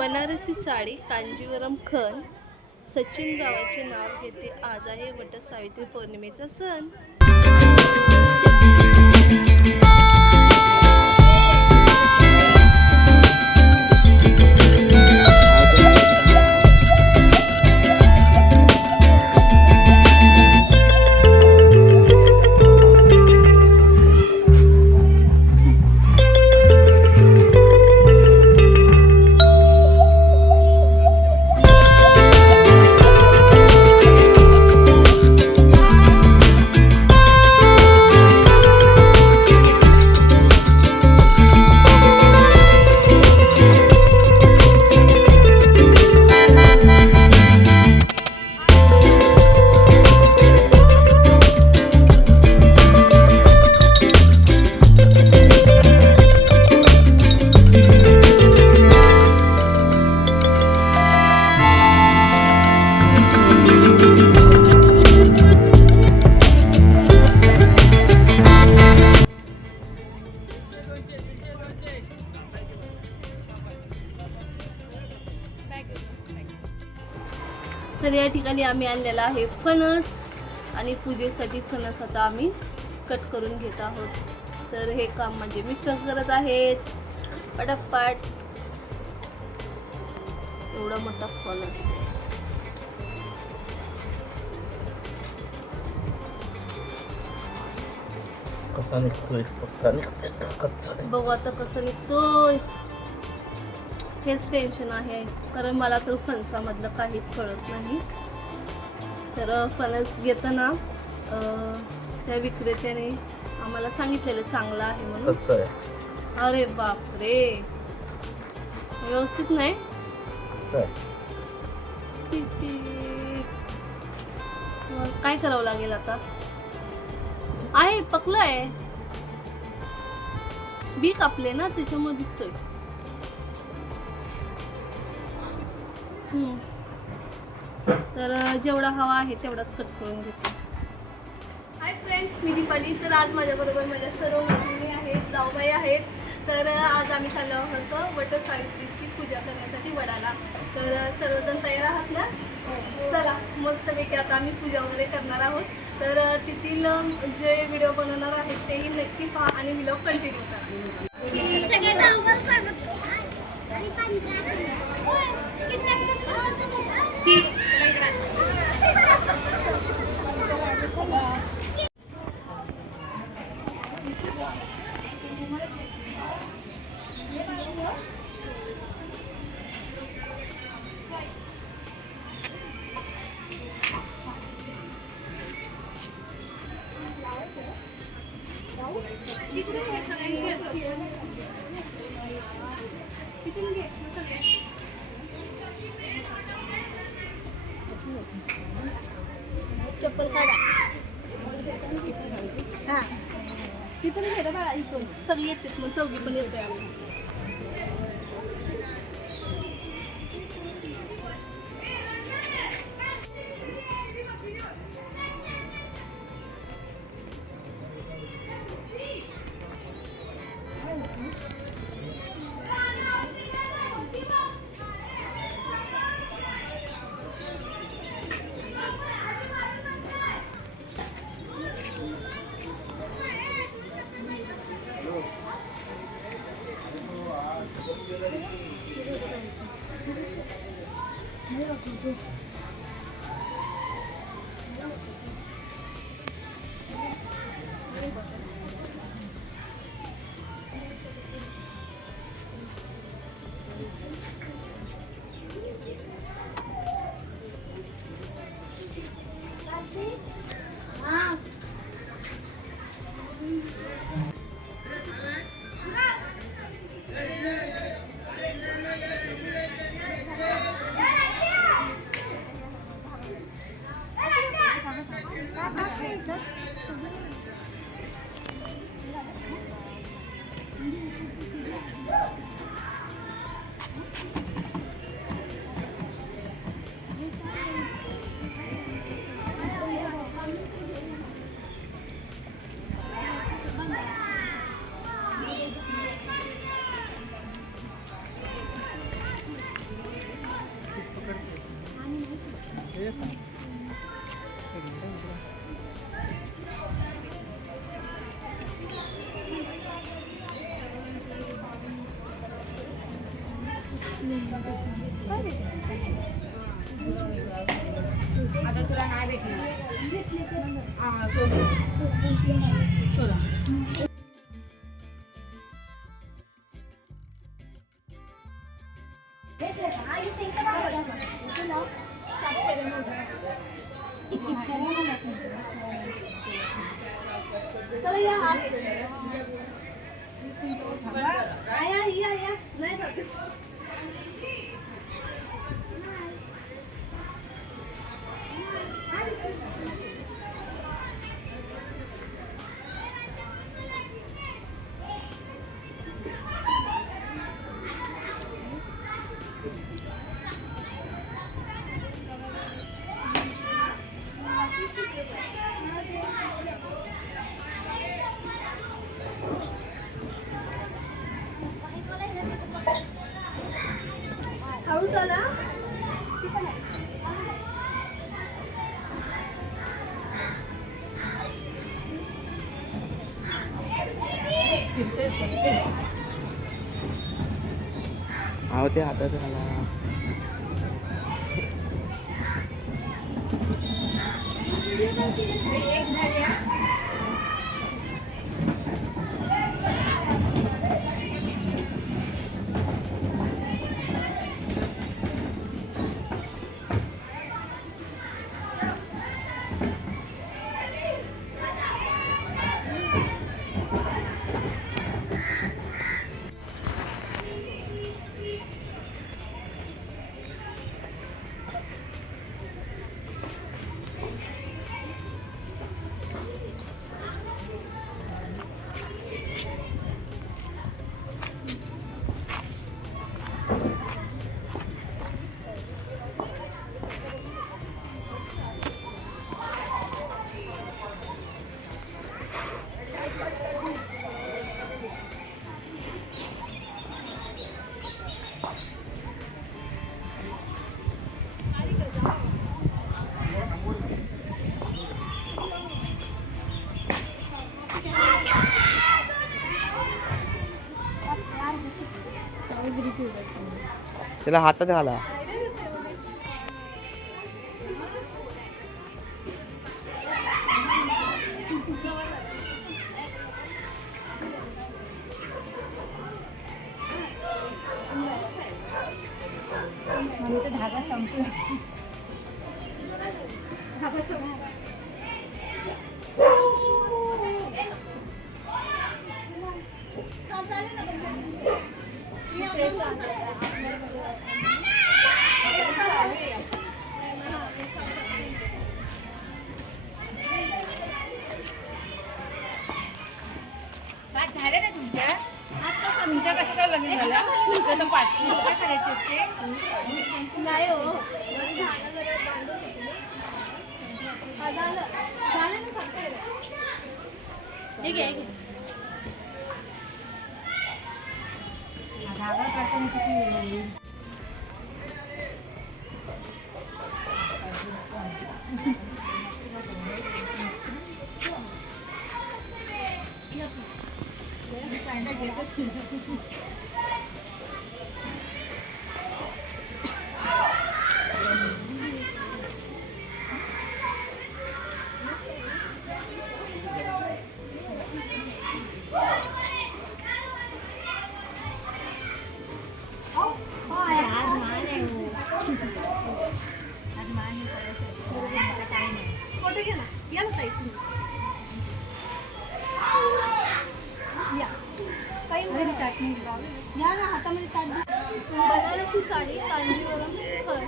बनारसी साडी कांजीवरम खन सचिन रावाचे नाव घेते. आज आहे वट सावित्री पौर्णिमेचा सण. तर या ठिकाणी आम्ही आणलेला आहे फणस आणि पूजेसाठी फणस आता आम्ही कट करून घेत आहोत. तर हे काम म्हणजे मिस्टर करत आहेत. पटापट. एवढा मोठा फणस. कसा निघतोय? बघू आता कसं निघतोय. हेच टेन्शन आहे. कारण मला तर फणसामधलं काहीच कळत नाही. तर फणस घेताना त्या विक्रेत्याने आम्हाला सांगितलेलं चांगलं आहे म्हणून. अरे बापरे! व्यवस्थित नाही? काय करावं लागेल आता? आहे पकलं आहे बी कापले ना त्याच्यामुळे दिसतोय. तर जेवढा हवा आहे तेवढाच कट करून घेते. हाय फ्रेंड्स मी दीपाली. तर आज माझ्याबरोबर माझ्या सर्व मैत्रिणी आहेत जाऊबाई आहेत. तर आज आम्ही चाललो आहोत वट सावित्रीची पूजा करण्यासाठी वडाला. तर सर्वजण तयार आहात ना? चला मस्तपैकी आता आम्ही पूजा वगैरे करणार आहोत. तर तिथील जे व्हिडिओ बनवणार आहेत तेही नक्की पहा आणि व्हिडिओ कंटिन्यू करा. ਕਿੰਨੇ हा. तिथून घे बाळा इथून. सगळी येते मग चौघी पण येतोय आम्ही. आता तुला नाही अहो ते हातात घाला त्याला हातात घाला. धागा संपला. नाही हो बरं झालं जरा बांधून होते ना. हा, झालं झालं ना फक्त हे. हे घे, हे घे. धागा काढताना किती वेळ येईल? काही घरी चटणी या ना हातामध्ये ताट बनारसी साडी कांजीवरम फन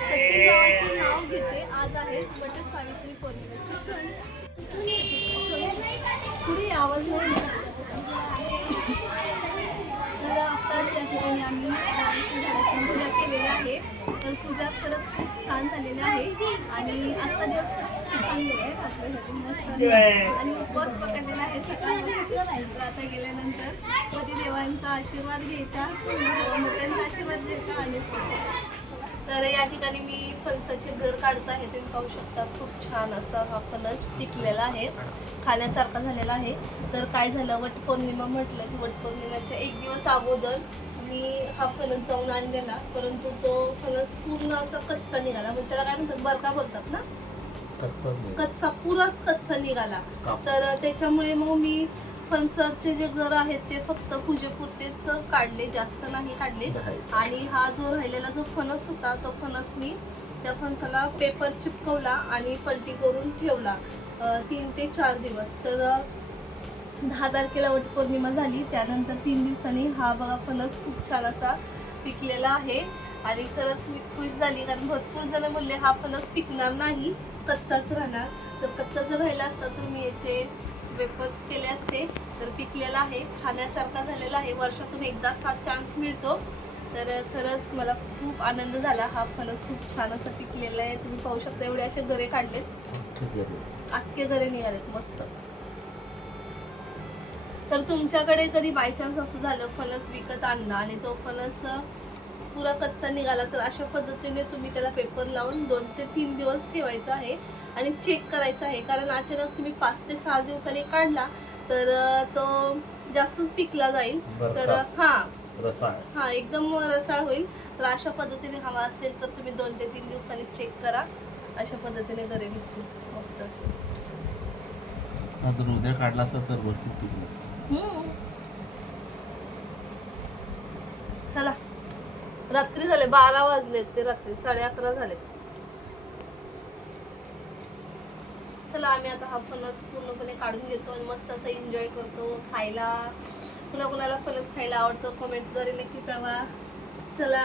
सचिन गावाचे नाव घेते आज आहे वट सावित्री पौर्णिमेचा पुढे आवाज नाही तर आता त्या ठिकाणी आम्ही पूजा केलेली आहे. तर पूजा करत छान झालेली आहे. आणि आजचा दिवस खूप छान गेला आहे आपल्यासाठी मस्त आहे. आणि उपवास पकडलेला आहे. सकाळपासून आता गेल्यानंतर पती देवांचा आशीर्वाद घ्यायचा. मोठ्यांचा आशीर्वाद घ्यायचा आणि तर या ठिकाणी मी फणसाचे घर काढत आहे. तुम्ही पाहू शकता. खूप छान असा हा फणस टिकलेला आहे. खाण्यासारखा झालेला आहे. तर काय झालं? वटपौर्णिमा म्हटलं की वटपौर्णिमेच्या एक दिवस अगोदर मी हा फणस जाऊन आणलेला परंतु तो फणस पूर्ण असा कच्चा निघाला म्हणजे त्याला काय म्हणतात बरका बोलतात ना. कच्चा पुराच कच्चा निघाला. तर त्याच्यामुळे मग मी फणसाचे जे घर आहेत ते फक्त पूजेपुरतेच काढले जास्त नाही काढले. आणि हा जो राहिलेला जो फणस होता तो फणस मी त्या फणसाला पेपर चिपकवला आणि पलटी करून ठेवला तीन ते चार दिवस तर दहा तारखेला वटपौर्णिमा झाली. त्यानंतर तीन दिवसांनी हा बघा फणस खूप छान असा पिकलेला आहे. आणि खरंच मी खुश झाली कारण भरपूर जण बोलले हा फणस पिकणार नाही कच्चाच राहणार. तर कच्चा जर राहिला असता तर मी याचे वेपर्स केले असते. तर पिकलेला आहे खाण्यासारखा झालेला आहे. वर्षातून एकदाच हा चान्स मिळतो. तर खरंच मला खूप आनंद झाला. हा फणस खूप छान असा पिकलेला आहे. तुम्ही पाहू शकता एवढे असे गरे काढलेत. अख्खे गरे निघालेत मस्त. तर तुमच्याकडे कधी बाय चान्स असं झालं फणस विकत आणला आणि तो फणस पुरा कच्चा निघाला तर अशा पद्धतीने तुम्ही त्याला पेपर लावून दोन ते तीन दिवस ठेवायचा आहे आणि चेक करायचा आहे. कारण अचानक तुम्ही पाच ते सहा दिवसांनी काढला तर तो जास्तच पिकला जाईल. तर? हा. रसाळ. हा एकदम रसाळ होईल. तर अशा पद्धतीने हवा असेल तर तुम्ही दोन ते तीन दिवसांनी चेक करा. अशा पद्धतीने गरे निघतील मस्त हा उद्या काढला असता तर भरपूर पिकलं असतं. चला. रात्री झाले बारा वाजले ते रात्री साडे अकरा झाले. चला आम्ही आता हा फणस पूर्णपणे काढून घेतो आणि मस्त असं एन्जॉय करतो खायला. कुणा कुणाला फणस खायला आवडतो कमेंट्सद्वारे नक्की कळवा. चला.